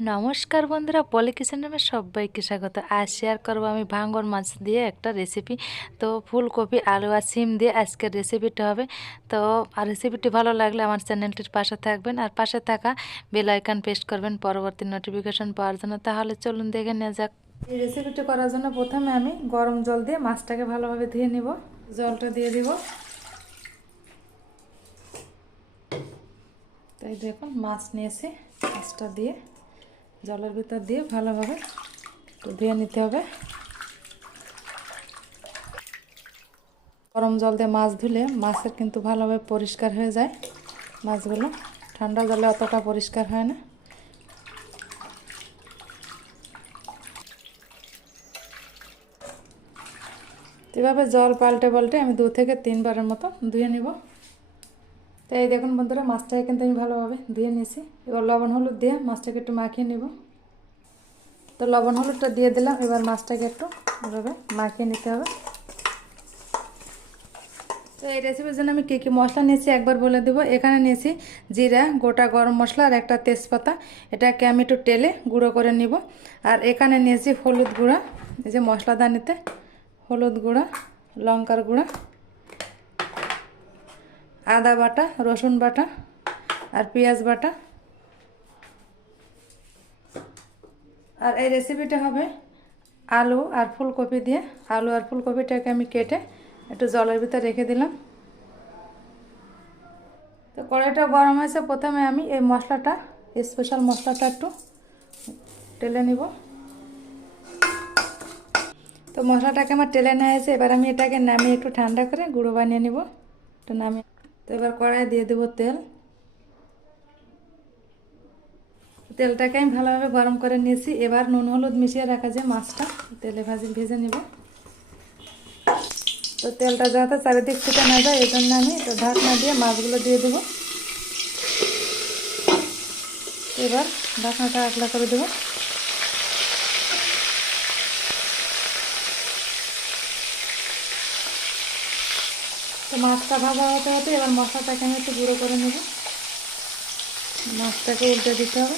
নমস্কার বন্ধুরা পলি কিচেন সবাইকে স্বাগত। আজ শেয়ার করব আমি ভাঙ্গর মাছ দিয়ে একটা রেসিপি তো ফুলকপি, আলু আর সিম দিয়ে আজকের রেসিপিটা হবে। তো আর রেসিপিটি ভালো লাগলে আমার চ্যানেলটির পাশে থাকবেন। আর পাশে থাকা বেল পেস্ট করবেন পরবর্তী নোটিফিকেশন পাওয়ার জন্য। তাহলে চলুন দেখে নেওয়া যাক। এই রেসিপিটি করার জন্য প্রথমে আমি গরম জল দিয়ে মাছটাকে ভালোভাবে ধুয়ে নিব। জলটা দিয়ে দিব। তাই দেখুন, মাছ নিয়েছি মাছটা দিয়ে। জলের ভিতর দিয়ে ভালোভাবে ধুয়ে নিতে হবে। গরম জল দিয়ে মাছ ধুলে মাছের কিন্তু ভালোভাবে পরিষ্কার হয়ে যায়। মাছগুলো ঠান্ডা জলে অতটা পরিষ্কার হয় না। এভাবে জল পাল্টে পাল্টে আমি দু থেকে তিনবারের মতো ধুয়ে নিব। তো এই দেখুন বন্ধুরা, মাছটাকে কিন্তু আমি ভালোভাবে ধুয়ে নিয়েছি। এবার লবণ হলুদ দিয়ে মাছটাকে একটু মাখিয়ে নিব। তো লবণ হলুদটা দিয়ে দিলাম, এবার মাছটাকে একটু এভাবে মাখিয়ে নিতে হবে। তো এই রেসিপির জন্য আমি কী কী মশলা নিয়েছি একবার বলে দেবো। এখানে নিয়েছি জিরা, গোটা গরম মশলা আর একটা তেজপাতা। এটাকে আমি একটু টেলে গুঁড়ো করে নিব। আর এখানে নিয়েছি হলুদ গুঁড়া, এই যে মশলাদানিতে হলুদ গুঁড়া, লঙ্কার গুঁড়া। আদা বাটা, রসুন বাটা আর পেঁয়াজ বাটা। আর এই রেসিপিটা হবে আলু আর ফুলকপি দিয়ে। আলু আর ফুলকপিটাকে আমি কেটে একটু জলের ভিতর রেখে দিলাম। তো কড়াইটা গরম হয়েছে, প্রথমে আমি এই মশলাটা স্পেশাল মশলাটা একটু টেলে নিব। তো মশলাটাকে আমার টেলে নেওয়া হয়েছে, এবার আমি এটাকে নামিয়ে একটু ঠান্ডা করে গুঁড়ো বানিয়ে নিব। একটু নামিয়ে তো এবার কড়াই দিয়ে দেবো তেল। তেলটাকে আমি ভালোভাবে গরম করে নিয়েছি। এবার নুন, হলুদ মিশিয়ে রাখা যে মাছটা, তেলে ভাজি, ভেজে নেব। তো তেলটা যাতে চারিদিক ফুটে না যায় এই জন্য আমি তো ঢাকনা দিয়ে মাছগুলো দিয়ে দেবো। এবার ঢাকনাটা আকলা করে দেবো। তো মাছটা ভাজা হতে হতে এবার মশলাটাকে আমি একটু গুঁড়ো করে নেব। মাছটাকে উল্টে দিতে হবে।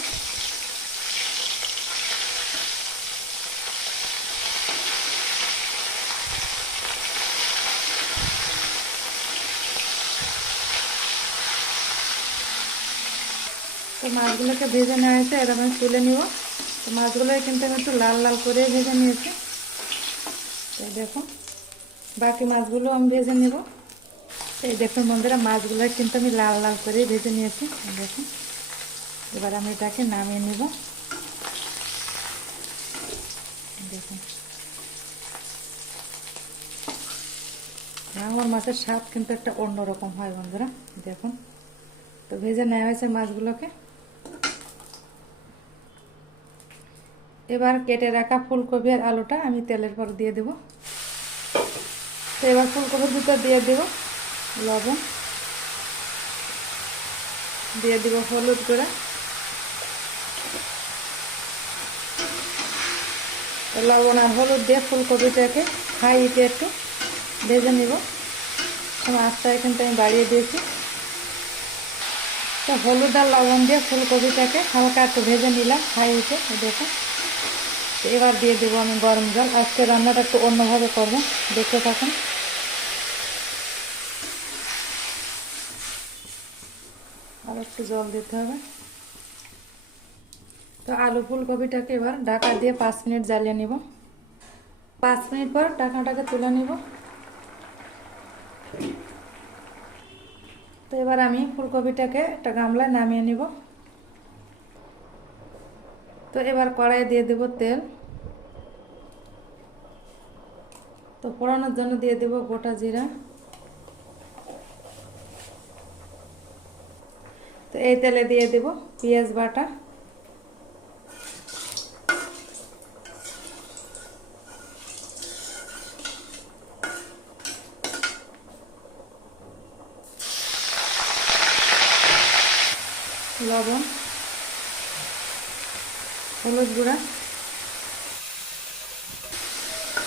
তো মাছগুলোকে ভেজে নেওয়া হয়েছে এরকম তুলে নিব। তো মাছগুলো কিন্তু আমি একটু লাল লাল করে ভেজে নিয়েছি। তো দেখুন, বাকি মাছগুলো আমি ভেজে নেব। এই দেখুন বন্ধুরা, মাছগুলো কিন্তু আমি লাল লাল করে ভেজে নিয়েছি। দেখুন, এবার আমি এটাকে নামিয়ে নেব। দেখুন। ভাঙর মাছের স্বাদ কিন্তু একটা অন্যরকম হয় বন্ধুরা, দেখুন। তো ভেজে নেওয়া হয়েছে মাছগুলোকে। এবার কেটে রাখা ফুলকপি আর আলুটা আমি তেলের পর দিয়ে দেব। তো এবার ফুলকপির ভিতর দিয়ে দেব। লবণ। দিয়ে দিব হলুদ গুঁড়া। লবণ আর হলুদ দিয়ে ফুলকপিটাকে খাইয়ে একটু ভেজে নিব। মাছটা কিন্তু আমি বাড়িয়ে দিয়েছি। তো হলুদ আর লবণ দিয়ে ফুলকপিটাকে হালকা একটু ভেজে নিলাম খাইয়েছে দেখুন। এবার দিয়ে দেবো আমি গরম জল। আজকে রান্নাটা একটু অন্যভাবে করব, দেখতে থাকুন। একটু জল দিতে হবে। তো আলু ফুলকপিটাকে এবার ঢাকা দিয়ে পাঁচ মিনিট জ্বালিয়ে নিব। পাঁচ মিনিট পর ঢাকাটাকে তুলে নিব। তো এবার আমি ফুলকপিটাকে একটা গামলায় নামিয়ে নিব। তো এবার কড়াই দিয়ে দেব তেল। তো পোড়ানোর জন্য দিয়ে দেব গোটা জিরা। তো এই তেলে দিয়ে দেব পেঁয়াজ বাটা। লবণ, হলুদ গুঁড়া।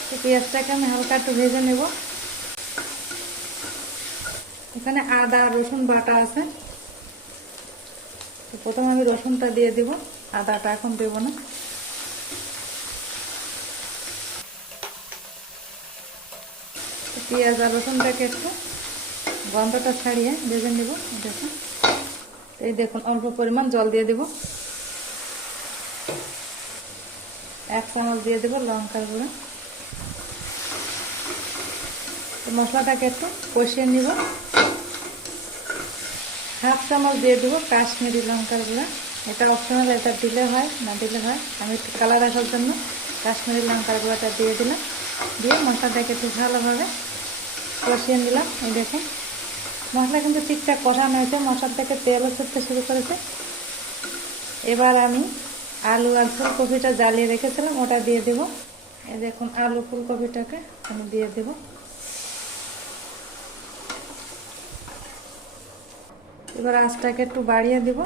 তো পেঁয়াজটাকে আমি হালকা একটু ভেজে নেব। এখানে আদা, রসুন বাটা আছে। তো প্রথমে আমি রসুনটা দিয়ে দিব, আদাটা এখন দেবো না। পেঁয়াজ আর রসুনটাকে একটু গন্ধটা ছাড়িয়ে ভেজে নেব দেখুন এই দেখুন, অল্প পরিমাণ জল দিয়ে দেব। এক চামচ দিয়ে দেবো লঙ্কার গুঁড়ো। মশলাটাকে একটু কষিয়ে নিব। হাফ চামচ দিয়ে দেবো কাশ্মীরি লঙ্কার গুঁড়া। এটা অপশনাল এটা দিলে হয়, না দিলে হয়। আমি একটু কালার আসার জন্য কাশ্মীরি লঙ্কার গুঁড়াটা দিয়ে দিলাম। দিয়ে মশলাটাকে একটু ভালোভাবে কষিয়ে নিলাম। এই দেখুন, মশলা কিন্তু ঠিকঠাক কষানো হয়েছে, মশলার থেকে তেলও ছুটতে শুরু করেছে। এবার আমি আলু আর ফুলকপিটা জ্বালিয়ে রেখেছিলাম, ওটা দিয়ে দেবো। এই দেখুন, আলু ফুলকপিটাকে আমি দিয়ে দেবো। এবার আঁচটাকে একটু বাড়িয়ে দিব।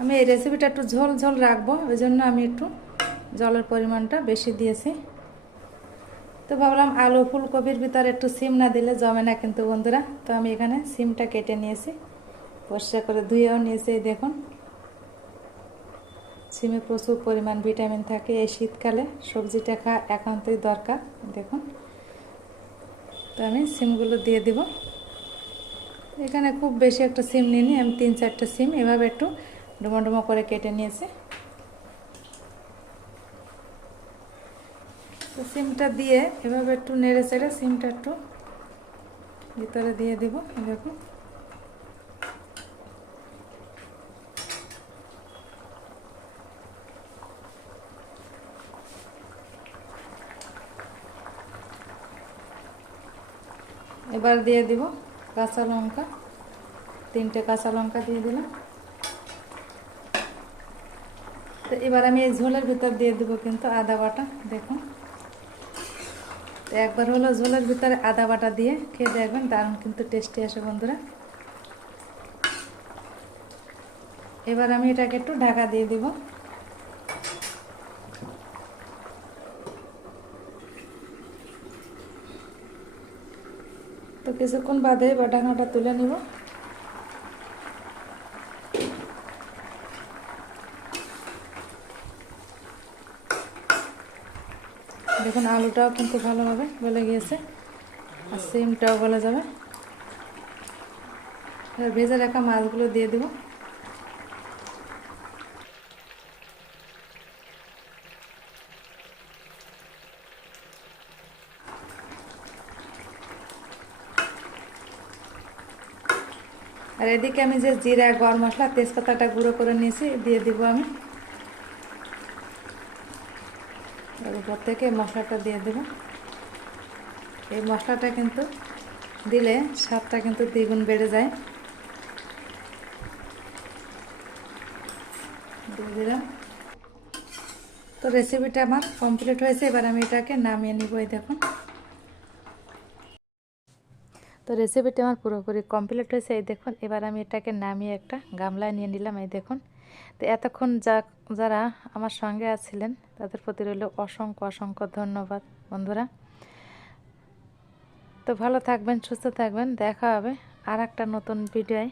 আমি এই রেসিপিটা একটু ঝোল ঝোল রাখব, ওই জন্য আমি একটু জলের পরিমাণটা বেশি দিয়েছি। তো ভাবলাম আলু ফুলকপির ভিতরে একটু সিম না দিলে জমে না কিন্তু বন্ধুরা। তো আমি এখানে সিমটা কেটে নিয়েছি, পরিষ্কার করে ধুয়েও নিয়েছি দেখুন। সিমে প্রচুর পরিমাণ ভিটামিন থাকে, এই শীতকালে সবজিটা খাওয়া একান্তই দরকার, দেখুন। তো আমি সিমগুলো দিয়ে দিব। এখানে খুব বেশি একটা সিম নিয়ে আমি তিন চারটা সিম এভাবে একটু ডুমো করে কেটে নিয়েছি। তো সিমটা দিয়ে এভাবে একটু নেড়ে চেড়ে সিমটা একটু ভিতরে দিয়ে দিব দেখুন এবার দিয়ে দিব কাঁচা লঙ্কা, তিনটে কাঁচা লঙ্কা দিয়ে দিলাম। তো এবার আমি এই ঝোলের ভিতর দিয়ে দেবো কিন্তু আদা বাটা, দেখুন। তো একবার হলো ঝোলের ভিতরে আদা বাটা দিয়ে খেয়ে দেখবেন, দারুণ কিন্তু টেস্টি আসে বন্ধুরা। এবার আমি এটাকে একটু ঢাকা দিয়ে দিব। তো কিছুক্ষণ বাদে বা ঢাকনাটা তুলে নিব। দেখুন, আলুটাও কিন্তু ভালোভাবে গলে গিয়েছে আর সিমটাও গলে যাবে। ভেজে রাখা মাছগুলো দিয়ে দেবো। আর এদিকে আমি যে জিরা, গরম মশলা, তেজপাতাটা গুঁড়ো করে নিয়েছি, দিয়ে দিব আমি। উপর থেকে মশলাটা দিয়ে দেব। এই মশলাটা কিন্তু দিলে স্বাদটা কিন্তু দ্বিগুণ বেড়ে যায়। দিয়ে দিলাম। তো রেসিপিটা আমার কমপ্লিট হয়েছে, এবার আমি এটাকে নামিয়ে নিব, এই দেখুন। তো রেসিপিটি আমার পুরোপুরি কমপ্লিট হয়েছে। এই দেখুন, এবার আমি এটাকে নামিয়ে একটা গামলায় নিয়ে নিলাম, এই দেখুন। তো এতক্ষণ যা, যারা আমার সঙ্গে আছিলেন, তাদের প্রতি রইল অসংখ্য অসংখ্য ধন্যবাদ, বন্ধুরা। তো ভালো থাকবেন, সুস্থ থাকবেন, দেখা হবে আর একটা নতুন ভিডিওয়।